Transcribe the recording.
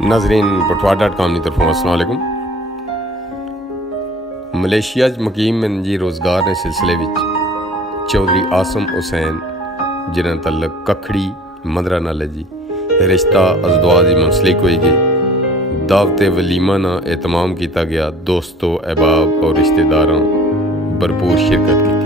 नाजरीन पटवार.com की तरफों अस्सलाम वालेकुम। मलेशिया मुकीम मनजी रोज़गार के सिलसिले विच चौधरी आसम हुसैन जिन्हां तलक कखड़ी मदरा नाल जी रिश्ता अजदवा की मुंसलिक होई गई। दावत वलीमा ना एहतमाम किया गया। दोस्तों अहबाब और रिश्तेदारों भरपूर शिरकत की।